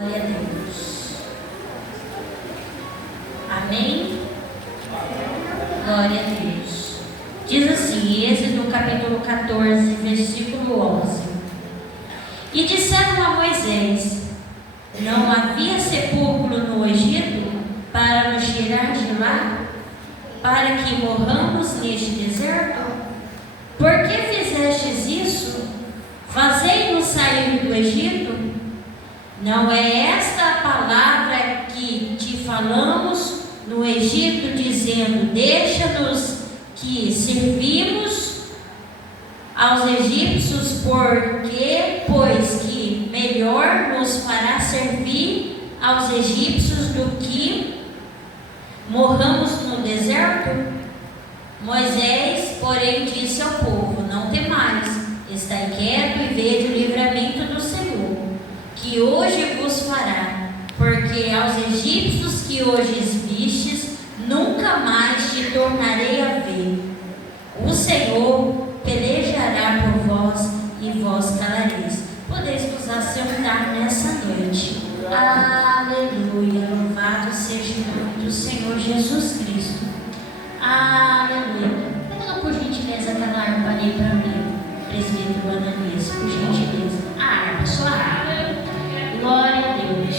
Glória a Deus. Amém? Glória a Deus. Diz assim, Êxodo capítulo 14, versículo 11. E disseram a Moisés: não havia sepulcro no Egito para nos tirar de lá, para que morramos neste deserto? Por que fizestes isso? Fazei-nos sair do Egito? Não é esta a palavra que te falamos no Egito, dizendo: deixa-nos que servimos aos egípcios, pois que melhor nos fará servir aos egípcios do que morramos no deserto? Moisés, porém, disse ao povo: não temais, estai quieto e vede o livramento do Senhor, que hoje vos fará, porque aos egípcios que hoje vistes, nunca mais te tornarei a ver. O Senhor pelejará por vós e vós calareis. Podeis nos assentar nessa noite. Aleluia, louvado seja o nome do Senhor Jesus Cristo. Aleluia. Pega por gentileza aquela harpa ali para mim, presbítero Ananias, por gentileza. A harpa, sua harpa. Glória a Deus.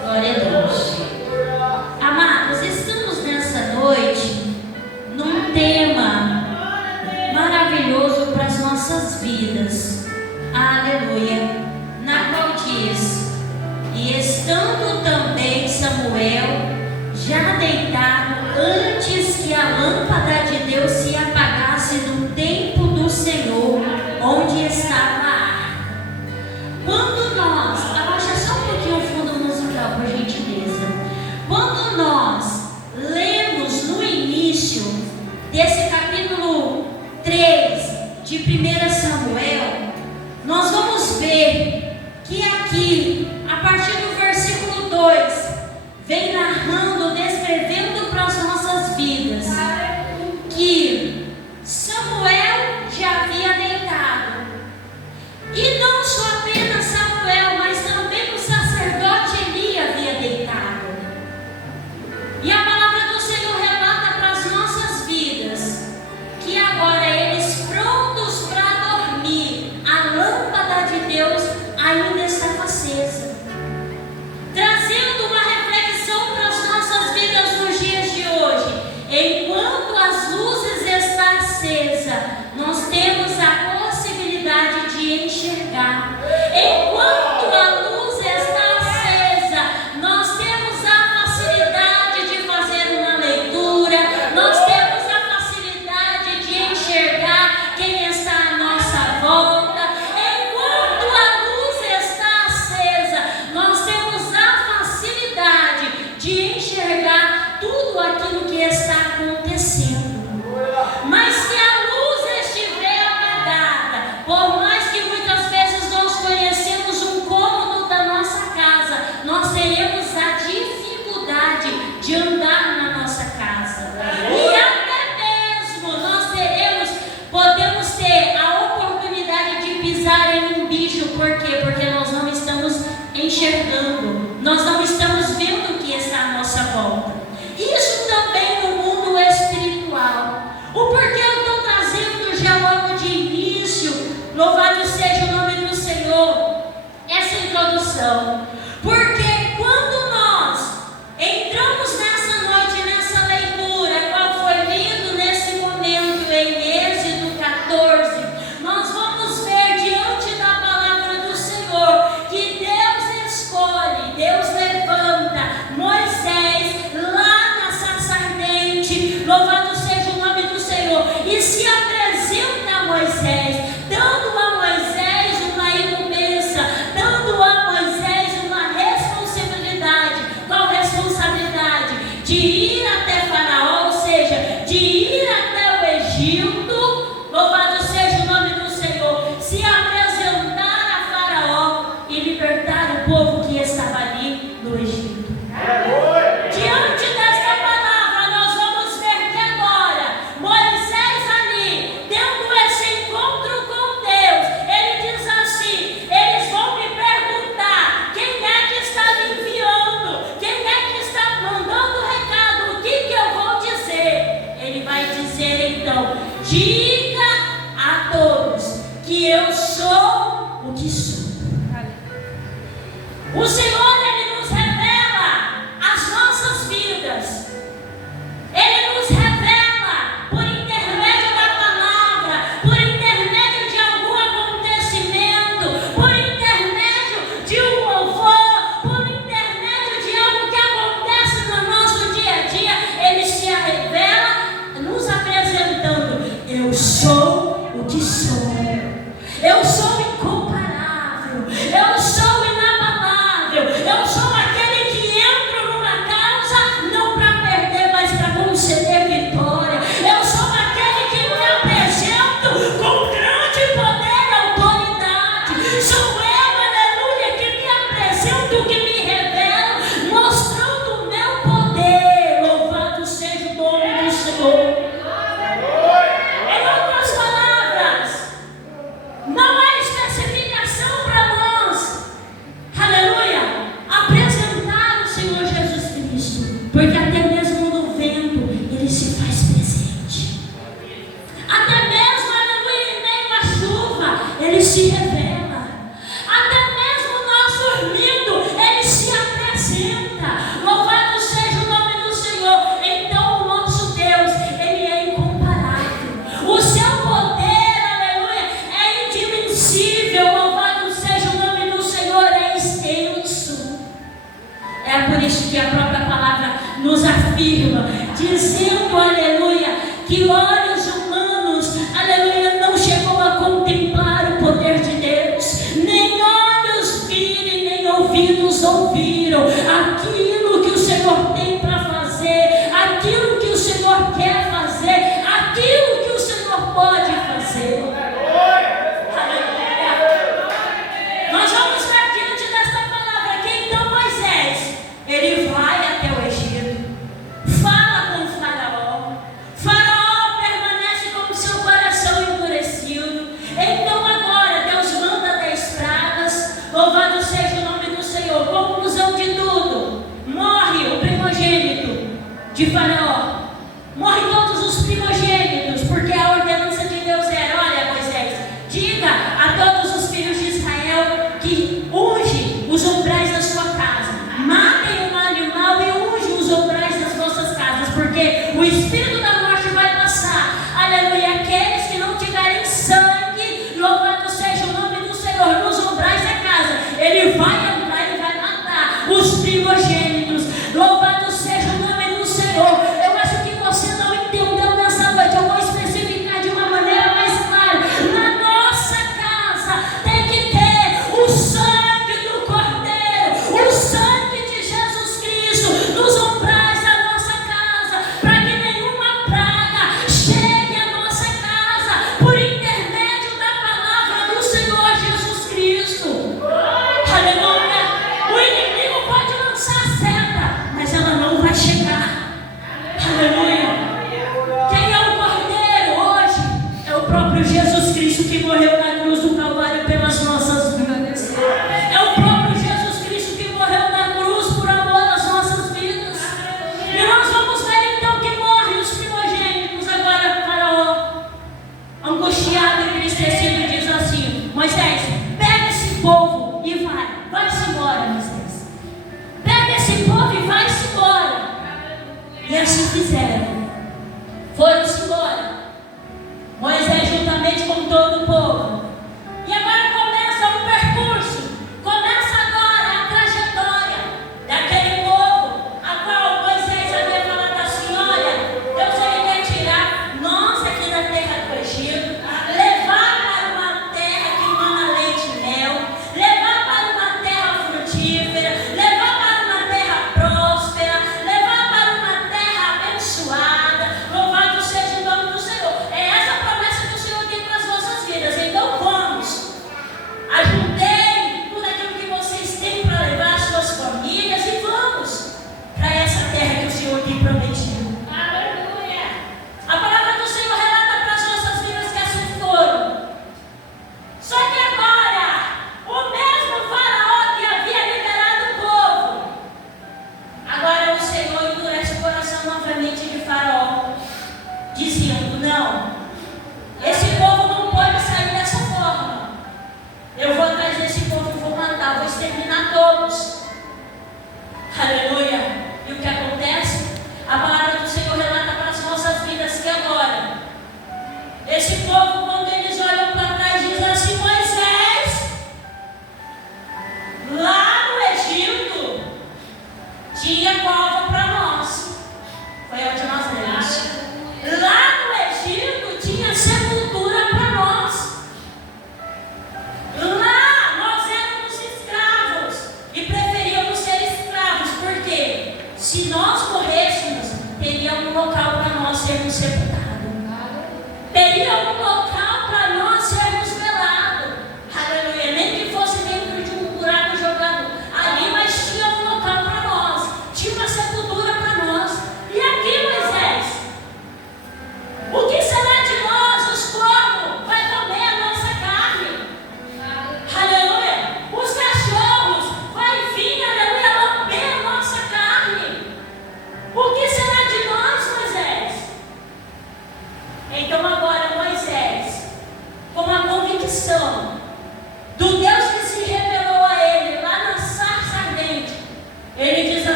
Glória a Deus. Amados, estamos nessa noite num tema maravilhoso para as nossas vidas. Aleluia. Na qual diz: e estando também Samuel já deitado, antes que a lâmpada de Deus se apagasse no templo do Senhor, onde estava a arca. Quando nós, abaixa só um pouquinho o fundo musical, por gentileza. Quando nós lemos no início desse capítulo 3 de 1 Samuel, nós vamos ver que aqui, a partir do versículo 2, vem narrando, descrevendo para as nossas vidas que Samuel já havia deitado. E não só apenas Samuel, mas também o sacerdote Eli havia deitado. E a palavra do Senhor relata para as nossas vidas que agora eles, prontos para dormir, a lâmpada de Deus ainda estava acesa, trazendo uma reflexão para as nossas vidas nos dias de hoje. Enquanto as luzes estão acesas, nós temos a possibilidade de enxergar. Enquanto a luz está acesa, nós temos a facilidade de fazer uma leitura, nós temos a facilidade de enxergar quem está à nossa volta. Enquanto a luz está acesa, nós temos a facilidade de enxergar tudo aquilo que está acontecendo. Mas se a luz estiver apagada, por mais que muitas vezes nós conhecemos um cômodo da nossa casa, nós teremos a dificuldade de andar na nossa casa. E até mesmo nós podemos ter a oportunidade de pisar em um bicho. Por quê? Porque nós não estamos enxergando, nós não estamos vendo o que está à nossa volta. Isso também no mundo espiritual. O porquê eu estou trazendo já logo de início, louvado seja o nome do Senhor, essa introdução. Porque quando nós entramos nessa noite, nessa leitura, qual foi lido nesse momento em Êxodo 14, nós vamos ver diante da palavra do Senhor que Deus escolhe, Deus levanta o que sou. O Senhor, Ele nos revela as nossas vidas. Ele nos revela por intermédio da palavra, por intermédio de algum acontecimento, por intermédio de um louvor, por intermédio de algo que acontece no nosso dia a dia. Ele se revela nos apresentando: eu sou o que sou. Eu sou incomparável. Eu sou inabalável. Eu sou aquele que entra numa causa não para perder, mas para conceder vitória. Eu sou aquele que me apresento com grande poder e autoridade. Sou eu, aleluia, que me apresento, que me revelo, mostrando o meu poder. Louvado seja o nome do Senhor. Em outras palavras, não há especificação para nós, aleluia, apresentar o Senhor Jesus Cristo, porque até mesmo no vento Ele se faz presente, até mesmo, aleluia, em meio à chuva Ele se revela, até mesmo nós dormindo Ele se apresenta. Louvado seja o nome do Senhor. Então o nosso Deus, Ele é incomparável, o seu poder, aleluia, é indimensível. Louvado seja o nome do Senhor, é extenso. É por isso que a própria palavra nos afirma, dizendo, aleluia, que olhos humanos, aleluia, não chegou a contemplar o poder de Deus, nem olhos viram, nem ouvidos ouviram aquilo que o Senhor tem para fazer, aquilo que o Senhor quer fazer, aquilo que o Senhor pode fazer. Nós vamos ver diante desta palavra que então Moisés, ele vai até o Egito, fala com o Faraó. Faraó permanece com o seu coração endurecido. Então agora Deus manda 10 pragas. Louvado seja o nome do Senhor. Conclusão de tudo: morre o primogênito de Faraó. Morre todos os primogênitos, porque a ordenança de Deus era: olha, Moisés, diga a todos os filhos de Israel que unge os umbrais da sua casa, matem um animal e unge os umbrais das vossas casas, porque o espírito da morte vai passar, aleluia, aqueles que não tiverem sangue, louvado seja o nome do Senhor, nos umbrais da casa, ele vai entrar e vai matar os primogênitos. Louvado seja o nome do Senhor. Eu acho que você não entendeu nessa noite. Eu vou especificar de uma maneira mais clara. Na nossa casa tem que ter o sangue do Cordeiro, o sangue de Jesus Cristo nos umbrais da nossa casa, para que nenhuma praga chegue à nossa casa por intermédio da palavra do Senhor Jesus Cristo. Aleluia. O inimigo pode lançar seta, mas ela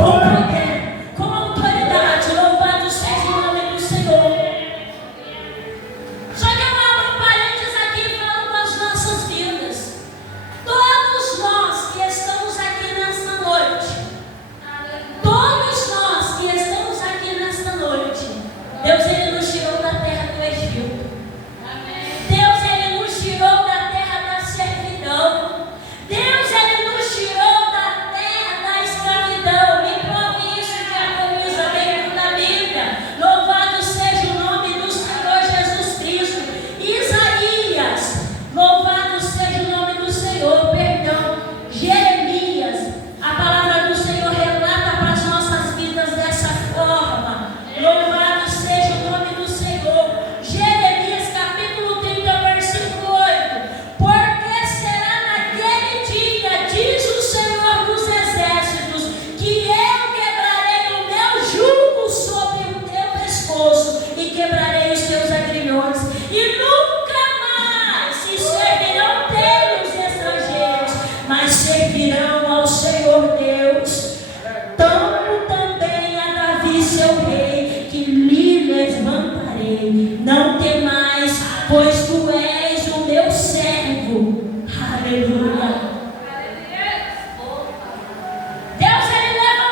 com poder, com autoridade. Louvado seja o nome do Senhor. Só que eu abro um parênteses aqui e falo das nossas vidas. Todos nós que estamos aqui nesta noite, todos nós que estamos aqui nesta noite, Deus ele nos tirou da terra do Egito. Deus ele nos tirou da terra da servidão. Deus ele nos tirou da terra da escravidão. Me prove isso de acordo com a leitura da Bíblia. Louvado seja o nome do Senhor Jesus Cristo. Isaías, louvado seja o nome do Senhor. Perdão, Jeremias, a palavra do Senhor relata para as nossas vidas dessa forma. Louvado seja o nome do Senhor. Jeremias capítulo 30, versículo 8. Porque será naquele dia, diz o Senhor dos exércitos, que eu quebrarei o meu jugo sobre o teu pescoço e quebrarei os teus agrilhões, e nunca mais se servirão deuses estrangeiros, mas servirão ao Senhor Deus. Tomo também a Davi seu rei, que lhe levantarei. Não temais, pois tu és o meu servo. Aleluia. Deus ele levantou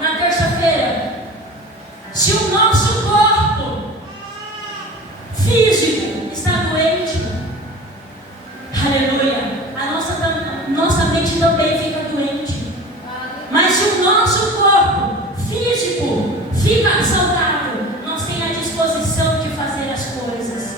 na terça-feira, se o nosso corpo físico está doente, aleluia, a nossa mente também fica doente. Mas se o nosso corpo físico fica saudável, nós temos a disposição de fazer as coisas.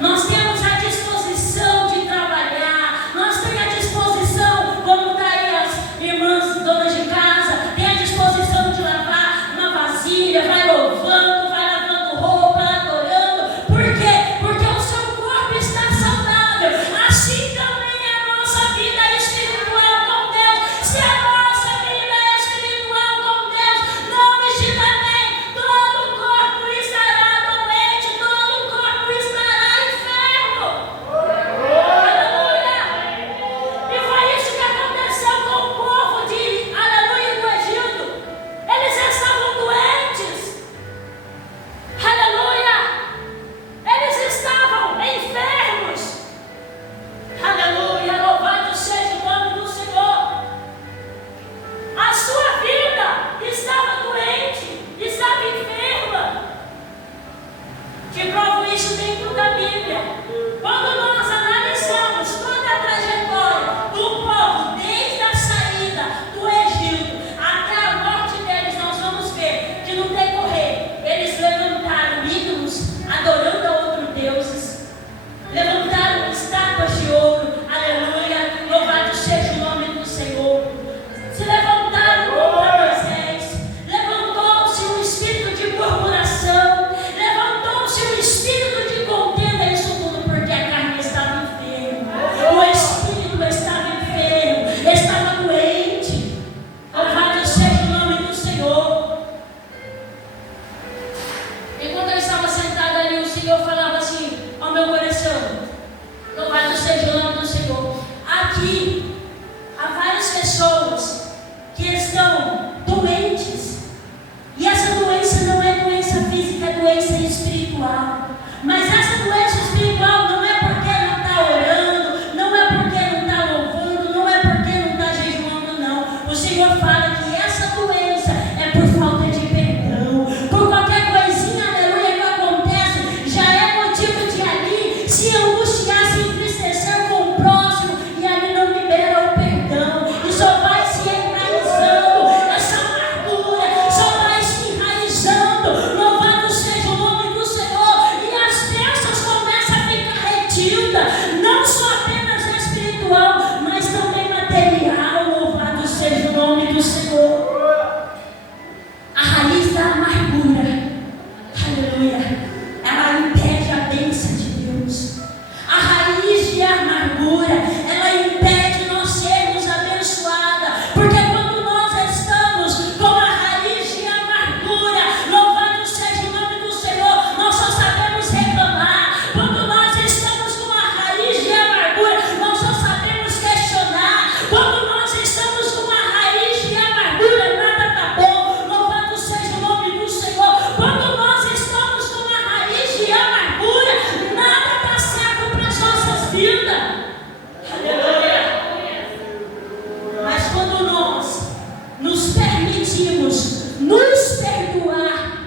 Nós temos a disposição de trabalhar. Nós temos a disposição, como está aí as irmãs donas de casa, tem a disposição de lavar uma vasilha, vai louvando, vai lavando roupa, adorando. Por quê? Porque o seu corpo está saudável. Assim também é a nossa vida espiritual com Deus. Se a nossa vida é espiritual com Deus, não está bem, todo o corpo estará doente, todo o corpo estará enfermo. Aleluia! E foi isso que aconteceu com o povo de, aleluia, do Egito. Eles estavam doentes. Aleluia! Eles estavam enfermos. Aleluia! Louvado seja o nome do Senhor. A sua vida estava doente, estava enferma. Te provo isso dentro da Bíblia. Quando nós analisamos toda a trajetória do povo, desde a saída do Egito até a morte deles, nós vamos ver que no decorrer eles levantaram ídolos, adorando a outros deuses, levantaram estátuas de ouro, aleluia, louvado seja o nome do Senhor. Se levantaram contra Moisés, levantou-se um espírito de murmuração, levantou-se um espírito de contenda, isso tudo porque a carne estava enferma, o espírito estava enfermo, estava doente. Louvado seja o nome do Senhor. Enquanto eu estava sentado ali, o Senhor falava assim ao meu coração: louvado seja o nome do Senhor. Aqui há várias pessoas que estão doentes, e essa doença não é doença física, é doença espiritual. Mas essa doença espiritual não é porque não está orando, não é porque não está louvando, não é porque não está jejuando, não. O Senhor fala que essa doença é por falta de perdão, por qualquer coisinha, aleluia, que acontece, já é motivo de ali se angustiar, se entristecer com o próximo, e ali não libera o perdão, e só vai se enraizando essa amargura, só vai se enraizando. Louvado seja o nome do Senhor, e as bênçãos começam a ficar retidas, não só apenas espiritual, mas também material. Louvado seja o nome do Senhor. A raiz da amargura, aleluia, ela impede a bênção de Deus. A raiz de amargura, ela impede nós sermos abençoados, porque quando nós estamos com a raiz de amargura, louvado seja o nome do Senhor, nós só sabemos reclamar. Quando nós estamos com a raiz de amargura, nós só sabemos questionar. Quando nós estamos com a raiz de amargura, nada está bom. Louvado seja o nome do Senhor. Quando nós estamos com a raiz de amargura, nada está certo para as nossas vidas. Aleluia. Mas quando nós nos permitimos nos perdoar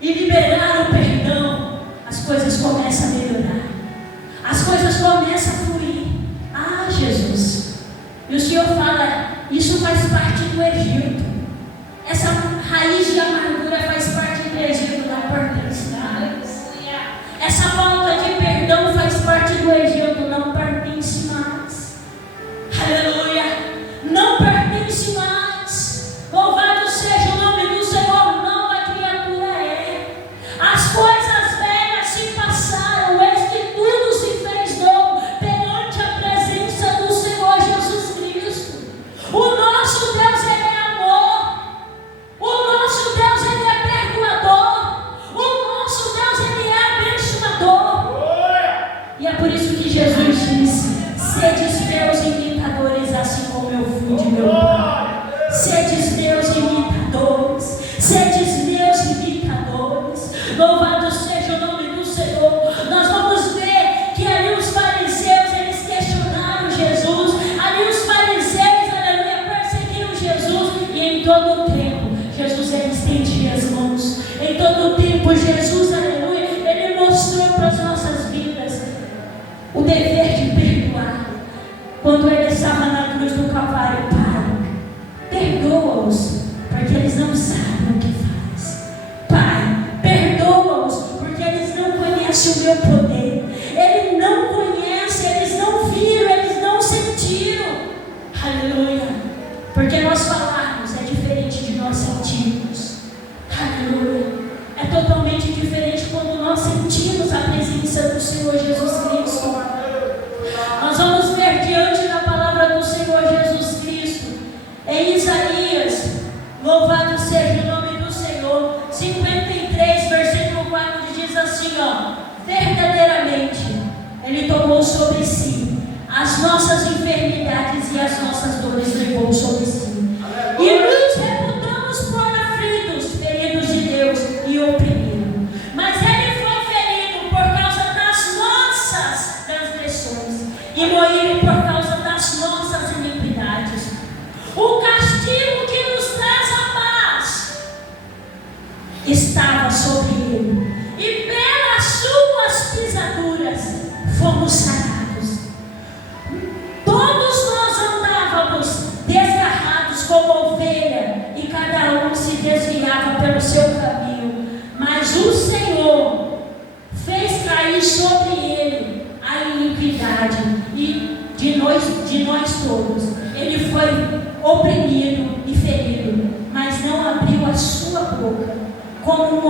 e liberar o perdão, as coisas começam a melhorar, as coisas começam a fluir. Ah, Jesus! E o Senhor fala, isso faz parte do Egito. Essa raiz de amargura faz parte do Egito, não pertence mais. Essa falta de perdão faz parte do Egito, não pertence mais. Aleluia! Não pertence mais. Louvado seja o nome do Senhor. Nova criatura é. As coisas velhas se passaram, eis que tudo se fez novo perante a presença do Senhor Jesus Cristo. O nosso Deus, Ele é amor. O nosso Deus, Ele é perdoador. O nosso Deus, Ele é abençoador. E é por isso que Jesus disse: sedes meus imitadores, assim como eu fui de meu Pai. Sedes meus imitadores. Sedes meus imitadores. Louvado seja o nome do Senhor. Nós vamos ver que ali os fariseus, eles questionaram Jesus. Ali os fariseus, aleluia, perseguiram Jesus. E em todo o tempo, Jesus Jesus, aleluia, Ele mostrou para as nossas vidas o dever de perdoar. Quando Ele estava na cruz do Calvário, Pai, perdoa-os, porque eles não sabem o que faz. Pai, perdoa-os, porque eles não conhecem o meu poder. Ele não conhece, eles não viram, eles não sentiram. Aleluia. Porque nós falarmos é diferente de nós sentirmos. Aleluia. É totalmente diferente quando nós sentimos a presença do Senhor Jesus Cristo. Nós vamos ver diante da palavra do Senhor Jesus Cristo, em Isaías, louvado seja o nome do Senhor, 53, versículo 4, diz assim, verdadeiramente, Ele tomou sobre si as nossas enfermidades e as nossas dores levou sobre si. E nos reputamos por aflitos, feridos de Deus e oprimidos. Mas Ele foi ferido por causa das nossas transgressões e moído por causa das nossas iniquidades. O castigo que nos traz a paz estava sobre Ele, e pelas suas pisaduras fomos sarados. Todos nós andávamos desgarrados como ovelha, e cada um se desviava pelo seu caminho, mas o Senhor fez cair sobre Ele a iniquidade e de nós todos. Ele foi oprimido e ferido, mas não abriu a sua boca. Como um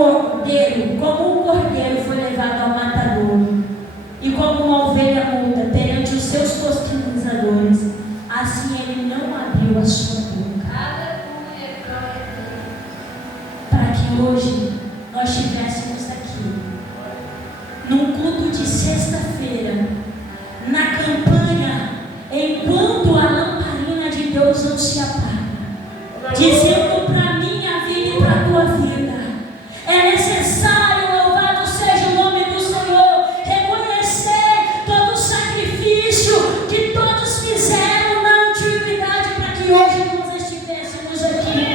cordeiro foi levado ao matadouro, e como uma ovelha muda perante os seus cosquilhadores, assim Ele não abriu a sua boca. Para que hoje nós estivéssemos aqui, num culto de sexta-feira, na campanha, enquanto a lamparina de Deus não se apaga, dizendo para a minha vida e para a tua vida, é necessário, louvado seja o nome do Senhor, reconhecer todo o sacrifício que todos fizeram na antiguidade para que hoje nós estivéssemos aqui.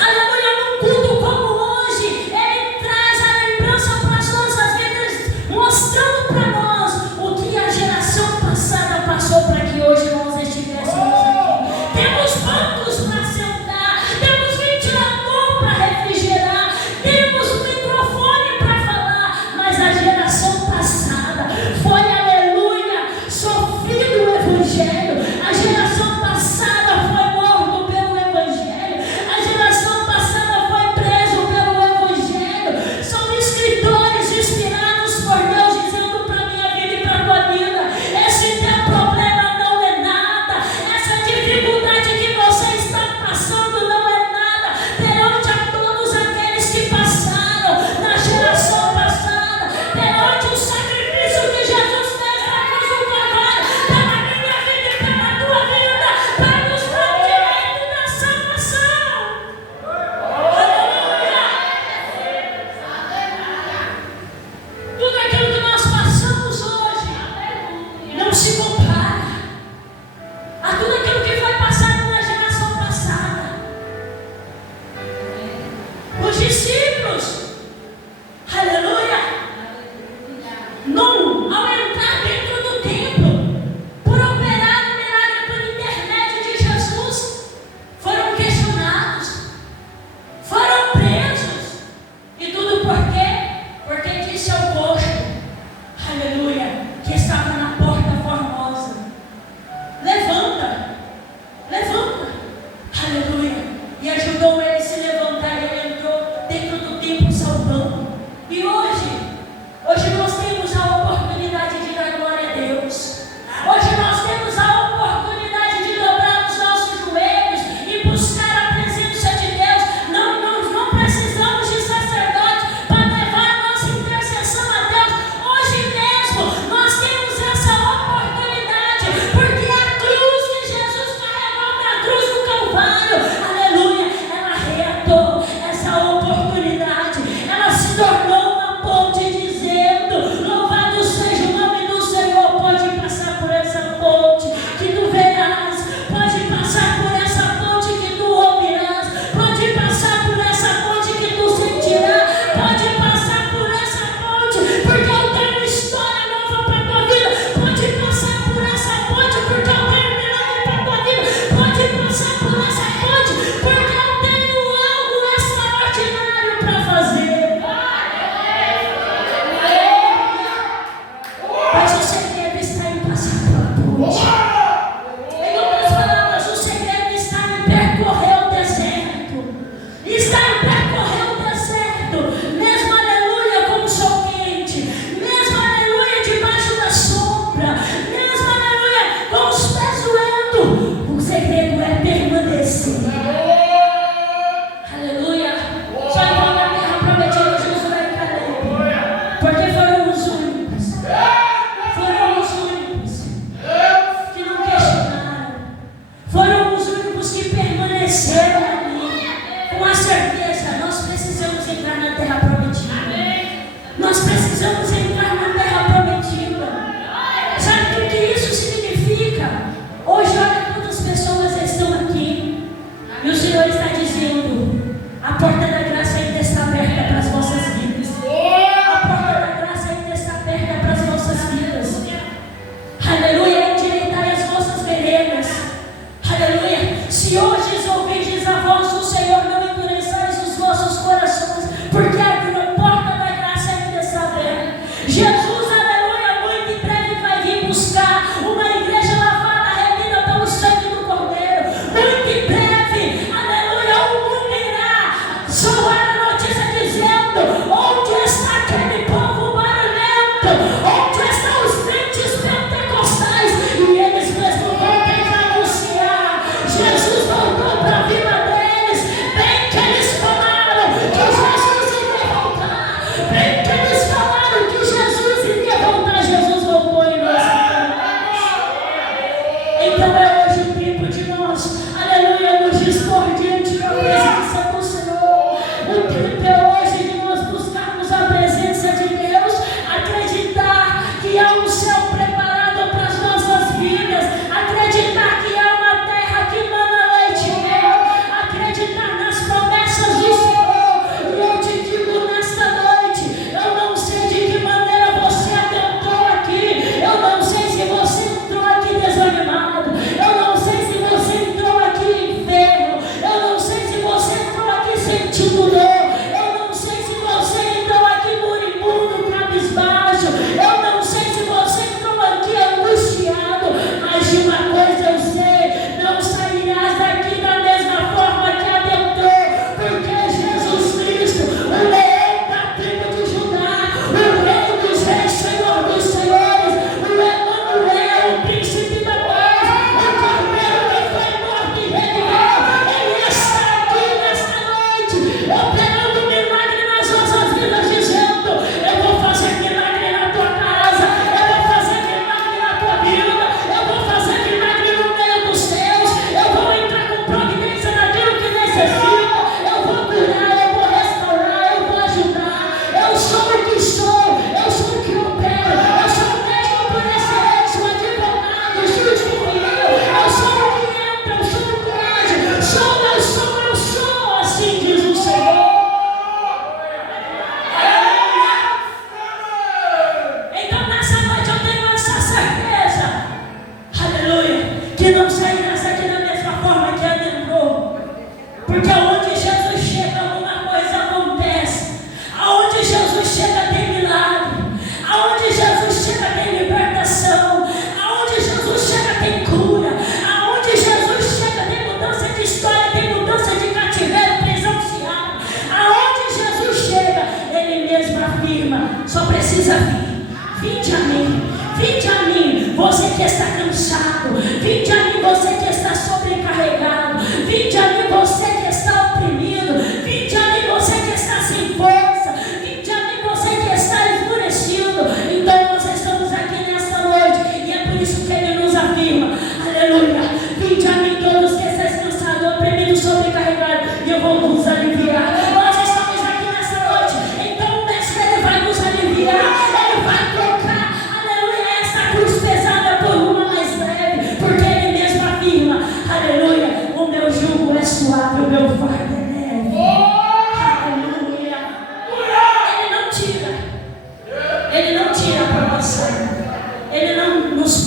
Aleluia, num culto como hoje, Ele traz a lembrança para as nossas vidas, mostrando para nós o que a geração passada passou para que hoje nós estivéssemos aqui. Temos bancos para sentar, temos ventilador para refrigerar, temos um microfone para falar, mas a geração passada foi, aleluia, sofrido o Evangelho. A geração passada foi morto pelo Evangelho. A geração passada foi preso pelo Evangelho. São escritores inspirados por Deus dizendo para a minha vida e para a tua vida: esse teu problema não é nada, essa dificuldade que você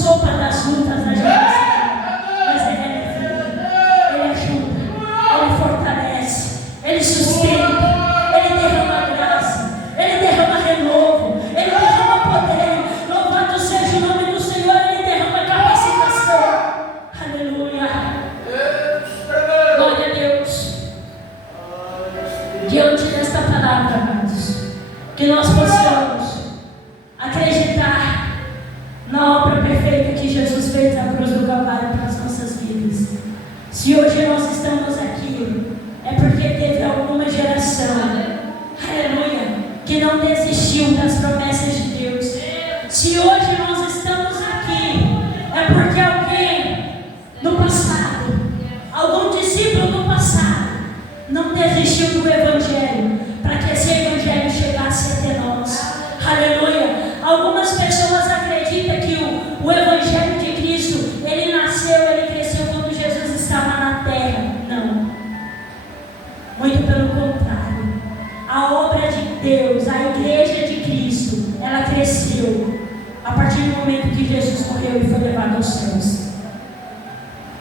Poupa das lutas da geração, mas Ele é fiel, Ele ajuda, palavra, amados. Que nós possamos acreditar na obra perfeita que Jesus fez na cruz do Calvário para as nossas vidas. Se hoje nós estamos aqui, é porque teve alguma geração, aleluia, que não desistiu das promessas de Deus. Se hoje nós estamos aqui, é porque alguém no passado, algum discípulo no passado, não desistiu do Evangelho, para que esse Evangelho chegasse até nós. Aleluia. Algumas pessoas acreditam que o Evangelho de Cristo, ele nasceu, ele cresceu quando Jesus estava na terra. Não. Muito pelo contrário. A obra de Deus, a igreja de Cristo, ela cresceu a partir do momento que Jesus morreu e foi levado aos céus.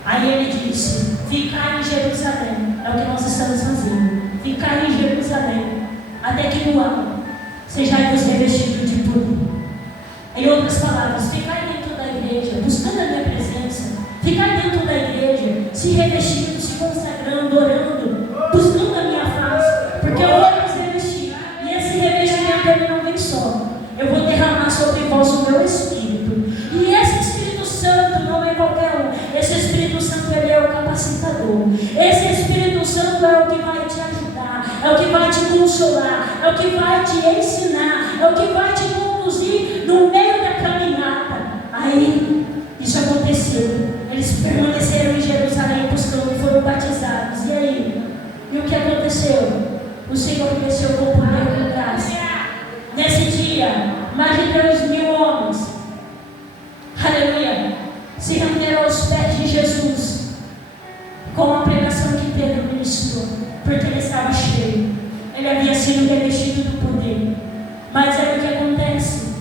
Aí ele disse: ficai em Jerusalém. É o que nós estamos fazendo. Ficai em Jerusalém, até que no alto sejais revestidos de poder. Em outras palavras, ficai dentro da igreja, buscando a minha presença. Ficai dentro da igreja, se revestindo, se consagrando, orando, buscando a minha face. Porque eu vou nos revestir. E esse revestimento ele não vem só. Eu vou derramar sobre vós o meu Espírito. E esse Espírito Santo não é qualquer um. Esse Espírito Santo ele é o capacitador. Esse Espírito Santo é o que vai te ajudar, é o que vai te consolar, é o que vai te ensinar, é o que vai te conduzir no meio da caminhada. Aí, isso aconteceu. Eles permaneceram em Jerusalém buscando, foram batizados. E aí? E o que aconteceu? O Senhor desceu com poder e graça. Nesse dia, mais de 3.000 homens, aleluia, se renderam aos pés de Jesus com a pregação que Pedro ministrou, porque ele estava cheio, ele havia sido revestido do poder. Mas é o que acontece,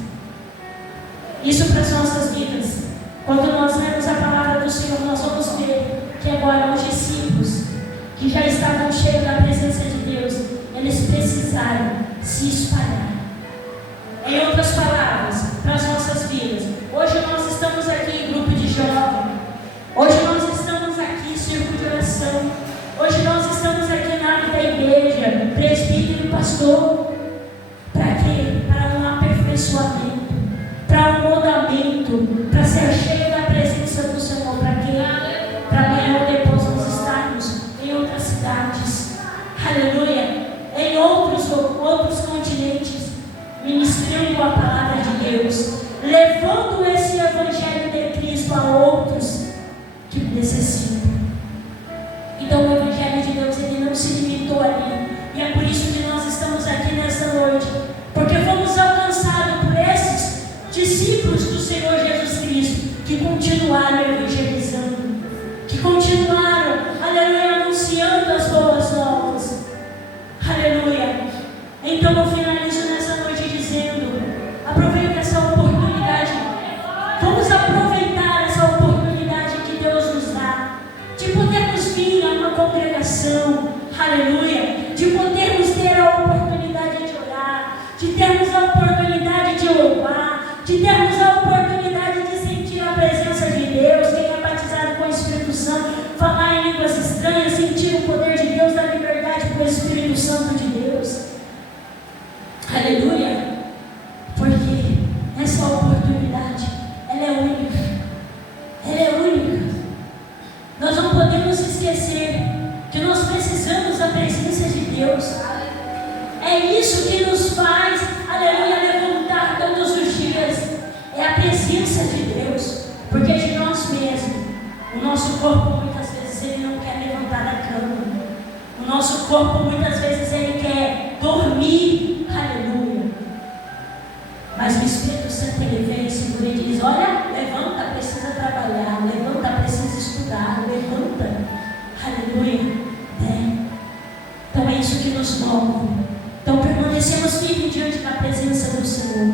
isso para as nossas vidas. Quando nós lemos a palavra do Senhor, nós vamos ver que agora os discípulos que já estavam cheios da presença de Deus, eles precisaram se espalhar. Em outras palavras, para as nossas vidas, hoje nós estamos aqui em grupo de jovens, hoje nós estamos aqui em círculo de oração, hoje nós estamos aqui na área da igreja, presbítero e pastor. Para quê? Para um aperfeiçoamento, para um moldamento, para ser cheio da presença do Senhor. Para quê? Para amanhã ou depois nós estarmos em outras cidades, aleluia, em outros continentes, ministrando a palavra de Deus, levando esse Evangelho de Cristo a outros que necessitam. Então o Evangelho de Deus ele não se limitou ali, e é por isso que nós estamos aqui nessa noite, porque fomos alcançados por esses discípulos do Senhor Jesus Cristo, que continuaram evangelizando, que continuaram, aleluia, anunciando as boas novas, aleluia. Então eu finalizo nessa noite dizendo: aproveite essa oportunidade, vamos aproveitar essa oportunidade que Deus nos dá, de podermos vir a uma congregação, aleluia, de podermos ter a oportunidade de orar, de termos a oportunidade de louvar, de termos a oportunidade de sentir a presença de Deus, quem é batizado com o Espírito Santo, falar em línguas estranhas, sentir o poder de Deus, da liberdade com o Espírito Santo de Deus. Aleluia, porque essa oportunidade, ela é única, ela é única. Nós não podemos esquecer que nós precisamos da presença de Deus. É isso que nos faz, aleluia, levantar todos os dias, é a presença de Deus, porque de nós mesmos, o nosso corpo muitas vezes ele não quer levantar da cama, o nosso corpo muitas vezes ele quer dormir, aleluia, mas o Espírito Santo ele vem e segura e diz: olha, levanta, precisa trabalhar, levanta, precisa estudar, levanta, aleluia, Então é isso que nos move. Então permanecemos firmes diante da presença do Senhor,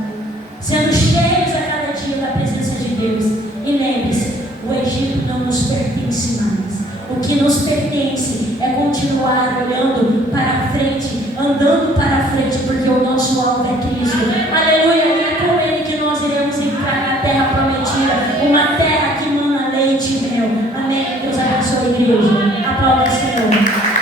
sendo cheios a cada dia da presença de Deus. E lembre-se, o Egito não nos pertence mais. O que nos pertence é continuar olhando para a frente, andando para a frente, porque o nosso alvo é Cristo. Aleluia, e é com Ele que nós iremos entrar na terra prometida, uma terra que mana leite e mel. Amém. Deus abençoe a igreja. Aplauda o Senhor.